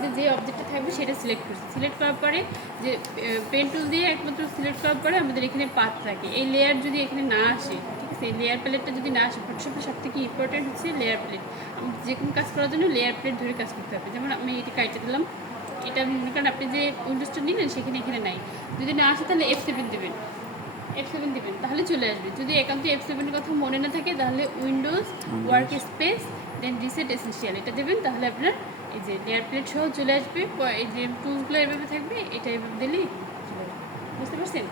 থেকে যে অবজেক্টটা থাকবে সেটা সিলেক্ট করছি। সিলেক্ট করার পরে যে পেন টুল দিয়ে একমাত্র সিলেক্ট করার পরে আমাদের এখানে পাথ থাকে। এই লেয়ার যদি এখানে না আসে, ঠিক আছে, এই লেয়ার প্লেটটা যদি না আসে, ফটোশপের সব থেকে ইম্পর্টেন্ট হচ্ছে লেয়ার প্লেট। আমি যে কোনো কাজ করার জন্য লেয়ার প্লেট ধরে কাজ করতে হবে। যেমন আমি এটি কাটতে দিলাম, এটা মনে করেন আপনি যে উইন্ডোজটা নিলেন সেখানে এখানে নাই, যদি না আসে তাহলে F7 দেবেন, F7 দেবেন, তাহলে চলে আসবে। যদি একান্ত F7 এর কথা মনে না থাকে তাহলে উইন্ডোজ ওয়ার্ক স্পেস দেন রিসেট এসেনশিয়াল এটা দেবেন, তাহলে আপনার এই যে লেয়ার প্লেট সহ চলে আসবে। এই যে টুলসগুলো এভাবে থাকবে, এটা এভাবে দিলেই চলে আসবে। বুঝতে পারছেন?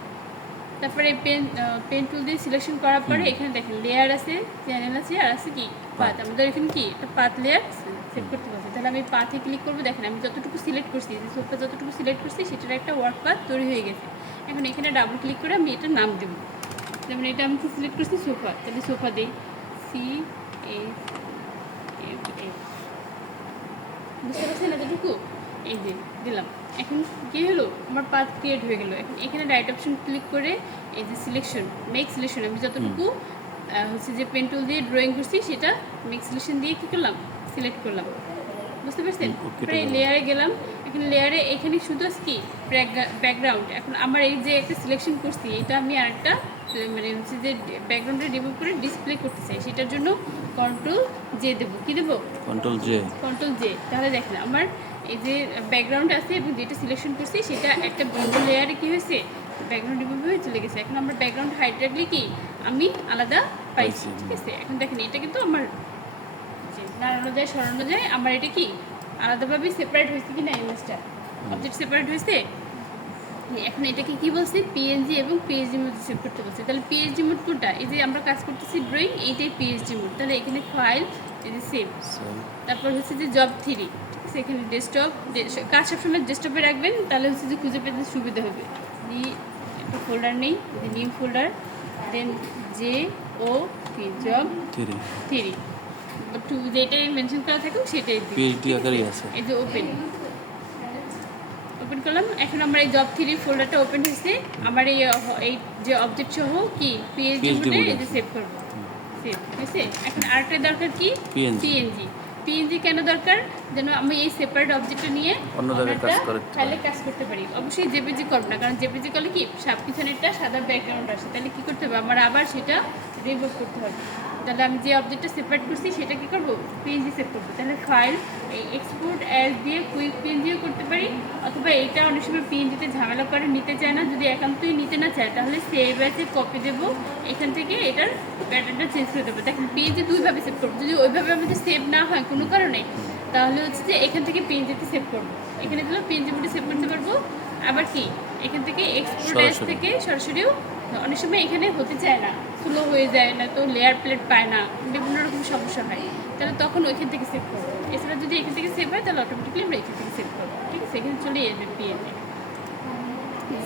তারপরে পেন টুল দিয়ে সিলেকশন করার পরে এখানে দেখেন লেয়ার আছে, চ্যানেল আছে, আর আছে কি পাথ। আমাদের এখানে কি একটা পাথ লেয়ার সেভ করতে পারছি। তাহলে আমি পাথে ক্লিক করবো, দেখেন আমি যতটুকু সিলেক্ট করছি, যে সোফা যতটুকু সিলেক্ট করছি সেটার একটা ওয়ার্ক পাথ তৈরি হয়ে গেছে। এখন এখানে ডাবল ক্লিক করে আমি এটার নাম দেবো। যেমন এটা আমি কি সিলেক্ট করছি সোফা, তাহলে সোফা দিই CAFA। বুঝতে পারছেন এতটুকু? এই যে দিলাম। এখন কী হলো, আমার পাথ ক্রিয়েট হয়ে গেলো। এখন এখানে রাইট অপশন ক্লিক করে এই যে সিলেকশন, মেক সিলেকশন, আমি যতটুকু হচ্ছে যে পেন টুল দিয়ে ড্রয়িং করছি সেটা মেক সিলেকশন দিয়ে কী করলাম, সিলেক্ট করলাম। বুঝতে পারছেন? তারপরে লেয়ারে গেলাম। এখন লেয়ারে এখানে শুধু আছে কি ব্যাকগ্রাউন্ড। এখন আমার এই যে একটা সিলেকশন করছি, এটা আমি আরেকটা মানে হচ্ছে যে ব্যাকগ্রাউন্ডে রিমুভ করে ডিসপ্লে করতে চাই, সেটার জন্য কন্ট্রোল জে দেবো। কী দেবো? Control J. তাহলে দেখেন আমার এই যে ব্যাকগ্রাউন্ড আছে এবং যেটা সিলেকশন করছি সেটা একটা বন্ধ লেয়ারে কী হয়েছে, ব্যাকগ্রাউন্ড রিমুভ হয়ে চলে গেছে। এখন আমার ব্যাকগ্রাউন্ড হাইড রাখলে কি আমি আলাদা পাইছি, ঠিক আছে। এখন দেখেন এটা কিন্তু আমার নাড়ানো যায় সরানো যায়, আমার এটা কি আলাদাভাবে সেপারেট হয়েছে কি না, ইমেজটা অবজেক্ট সেপারেট হয়েছে। এখন এটাকে কি বলছে, পিএনজি এবং পিএইচডি মোড সেভ করতে বলছে। তাহলে পিএইচডি মোড কোনটা, এই যে আমরা কাজ করতেছি ড্রয়িং, এইটাই পিএইচডি মোড। তাহলে এখানে ফাইল, এই যে সেভ, তারপর হচ্ছে যে জব 3, ঠিক আছে। এখানে ডেস্কটপ, কাজ সবসময় ডেস্কটপে রাখবেন, তাহলে হচ্ছে যে খুঁজে পেতে সুবিধা হবে। একটা ফোল্ডার নেই, নিউ ফোল্ডার, দেন জব 3 যেটাই মেনশন করা থাকুক সেটাই পিএইচডি আকারেই আছে। এই যে ওপেন করলাম। এখন আমার এই জব 3 ফোল্ডারটা ওপেন হয়েছে। আমার এই যে অবজেক্ট সহ কি পিএইচডি মোডে এই যে সেভ করব, সেভ হয়েছে। এখন আরেকটা দরকার কি, পিএনজি কেন দরকার, যেন আমি এই সেপারেট অবজেক্টটা নিয়ে ফাইলে কাজ করতে পারি। অবশ্যই জেপিজি করব না, কারণ জেপিজি করলে কি পিছনেরটা সাদা ব্যাকগ্রাউন্ড আসে, তাহলে কি করতে হবে, আমার আবার সেটা রিমুভ করতে হবে। তাহলে আমি যে অবজেক্টটা সেপারেট করছি সেটা কী করবো, পিএনজি সেভ করবো। তাহলে ফাইল এই এক্সপোর্ট অ্যাজ দিয়ে কুইক পিএনজিও করতে পারি, অথবা এটা অনেক সময় পিএনজিতে ঝামেলা করে নিতে চায় না, যদি একান্তই নিতে না চায় তাহলে সেভ অ্যাজে কপি দেবো, এখান থেকে এটার প্যাটার্নটা চেঞ্জ করে দেবো। দেখেন পিএনজি দুইভাবে সেভ করবো, যদি ওইভাবে আমাদের সেভ না হয় কোনো কারণে, তাহলে হচ্ছে যে এখান থেকে পিএনজিতে সেভ করবো। এখানে দিলেও পিএনজি মোডে সেভ করতে পারবো। আবার কি এখান থেকে এক্সপোর্ট অ্যাজ থেকে সরাসরিও অনেক সময় এখানে হতে চায় না, স্লো হয়ে যায়, না তো লেয়ার প্লেট পায় না, বিভিন্ন রকম সমস্যা হয়, তাহলে তখন ওইখান থেকে সেভ করবো। এছাড়া যদি এখান থেকে সেভ হয় তাহলে অটোমেটিকলি আমরা এখান থেকে সেভ করবো, ঠিক আছে। এখানে চলে আসবে পিএনজি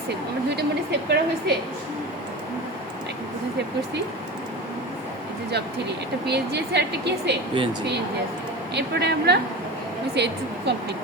সেভ। আমার দুইটা মোডে সেভ করা হয়েছে, এখন কোথায় সেভ করছি, এই যে জব 3, একটা পিএনজি আছে আর একটা কি আছে, পিএনজি আছে। এরপরে আমরা হয়েছে কমপ্লিট।